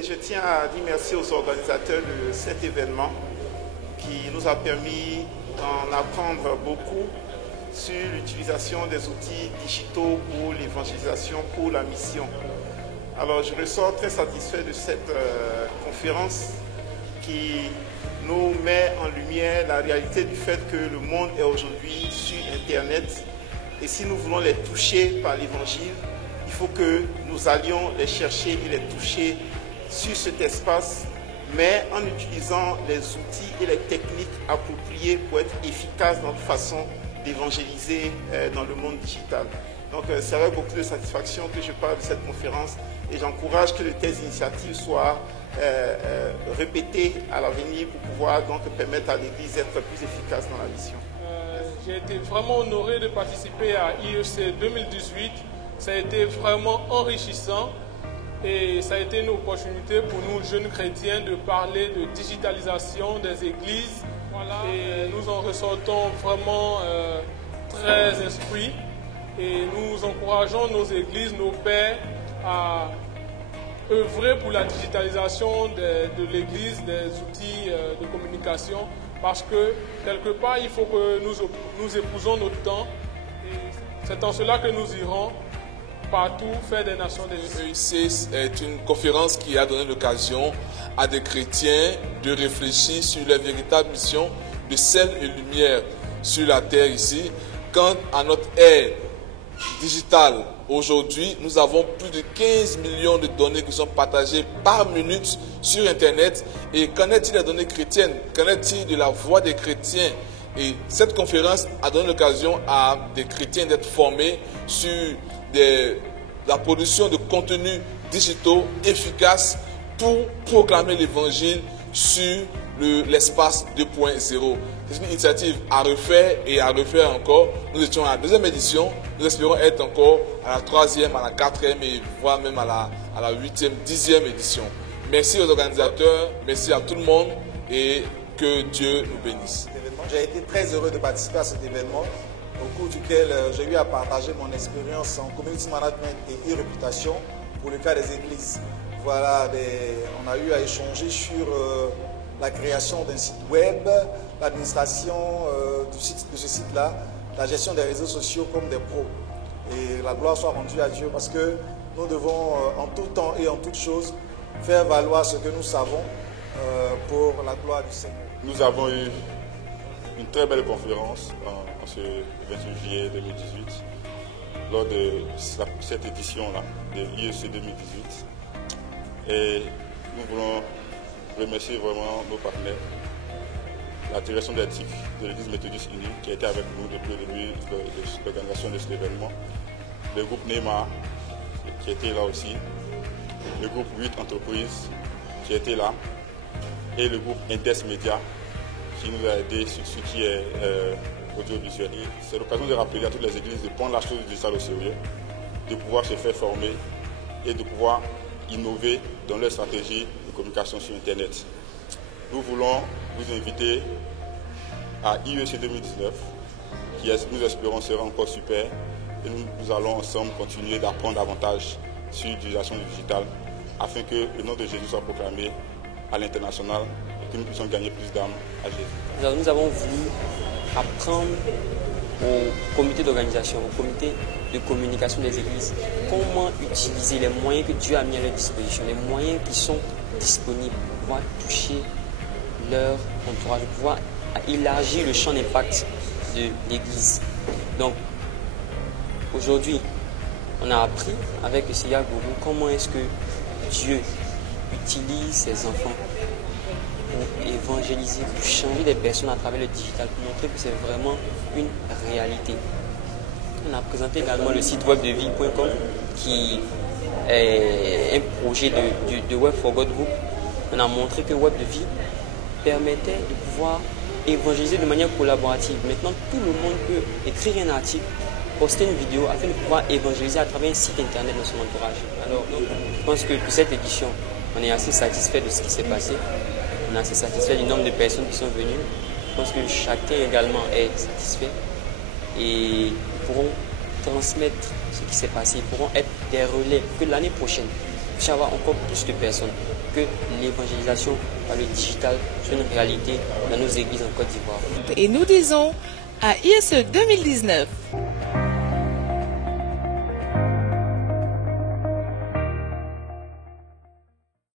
Et je tiens à dire merci aux organisateurs de cet événement qui nous a permis d'en apprendre beaucoup sur l'utilisation des outils digitaux pour l'évangélisation, pour la mission. Alors je ressors très satisfait de cette conférence qui nous met en lumière la réalité du fait que le monde est aujourd'hui sur Internet. Et si nous voulons les toucher par l'évangile, il faut que nous allions les chercher et les toucher sur cet espace, mais en utilisant les outils et les techniques appropriées pour être efficaces dans notre façon d'évangéliser dans le monde digital. Donc c'est avec beaucoup de satisfaction que je parle de cette conférence et j'encourage que de telles initiatives soient répétées à l'avenir pour pouvoir donc permettre à l'Église d'être plus efficace dans la mission. J'ai été vraiment honoré de participer à IEC 2018. Ça a été vraiment enrichissant et ça a été une opportunité pour nous, jeunes chrétiens, de parler de digitalisation des églises. Voilà. Et nous en ressortons vraiment très instruits et nous encourageons nos églises, nos pères à œuvrer pour la digitalisation de l'église, des outils de communication, parce que quelque part il faut que nous épousons notre temps et c'est en cela que nous irons partout faire des nations des EIC est une conférence qui a donné l'occasion à des chrétiens de réfléchir sur la véritable mission de sel et lumière sur la terre ici. Quant à notre ère digitale, aujourd'hui, nous avons plus de 15 millions de données qui sont partagées par minute sur Internet. Et qu'en est-il des données chrétiennes? Qu'en est-il de la voix des chrétiens? Et cette conférence a donné l'occasion à des chrétiens d'être formés sur la production de contenus digitaux efficaces pour proclamer l'évangile sur l'espace 2.0. C'est une initiative à refaire et à refaire encore. Nous étions à la 2e édition. Nous espérons être encore à la 3e, à la 4e et voire même à la 8e, 10e édition. Merci aux organisateurs, merci à tout le monde et que Dieu nous bénisse. J'ai été très heureux de participer à cet événement, au cours duquel j'ai eu à partager mon expérience en community management et e-réputation pour le cas des églises. Voilà, on a eu à échanger sur la création d'un site web, l'administration de ce site-là, la gestion des réseaux sociaux comme des pros. Et la gloire soit rendue à Dieu parce que nous devons en tout temps et en toutes choses faire valoir ce que nous savons pour la gloire du Seigneur. Nous avons eu une très belle conférence en ce 28 juillet 2018 lors de cette édition-là de IEC 2018. Et nous voulons remercier vraiment nos partenaires, la direction d'éthique de l'Église méthodiste unie qui a été avec nous depuis le début de l'organisation de cet événement, le groupe Neymar qui était là aussi, le groupe 8 entreprises qui était là et le groupe Indes Media qui nous a aidé sur ce qui est audiovisuel. C'est l'occasion de rappeler à toutes les églises de prendre la chose du digital au sérieux, de pouvoir se faire former et de pouvoir innover dans leur stratégie de communication sur Internet. Nous voulons vous inviter à IEC 2019, qui nous espérons sera encore super, et nous allons ensemble continuer d'apprendre davantage sur l'utilisation du digital afin que le nom de Jésus soit proclamé à l'international et que nous puissions gagner plus d'âmes à Jésus. Alors, nous avons voulu apprendre au comité d'organisation, au comité de communication des églises, comment utiliser les moyens que Dieu a mis à leur disposition, les moyens qui sont disponibles pour pouvoir toucher leur entourage, pour pouvoir élargir le champ d'impact de l'église. Donc, aujourd'hui, on a appris avec le Seigneur Gourou comment est-ce que Dieu utilise ses enfants pour évangéliser, pour changer des personnes à travers le digital, pour montrer que c'est vraiment une réalité. On a présenté également le site web de vie.com qui est un projet de Web for God Group. On a montré que Web de vie permettait de pouvoir évangéliser de manière collaborative. Maintenant, tout le monde peut écrire un article, poster une vidéo afin de pouvoir évangéliser à travers un site internet dans son entourage. Alors, je pense que pour cette édition, on est assez satisfait de ce qui s'est passé. On est assez satisfait du nombre de personnes qui sont venues. Je pense que chacun également est satisfait. Et ils pourront transmettre ce qui s'est passé. Ils pourront être des relais. Que l'année prochaine, puissions avoir encore plus de personnes, que l'évangélisation par le digital soit une réalité dans nos églises en Côte d'Ivoire. Et nous disons à ISE 2019.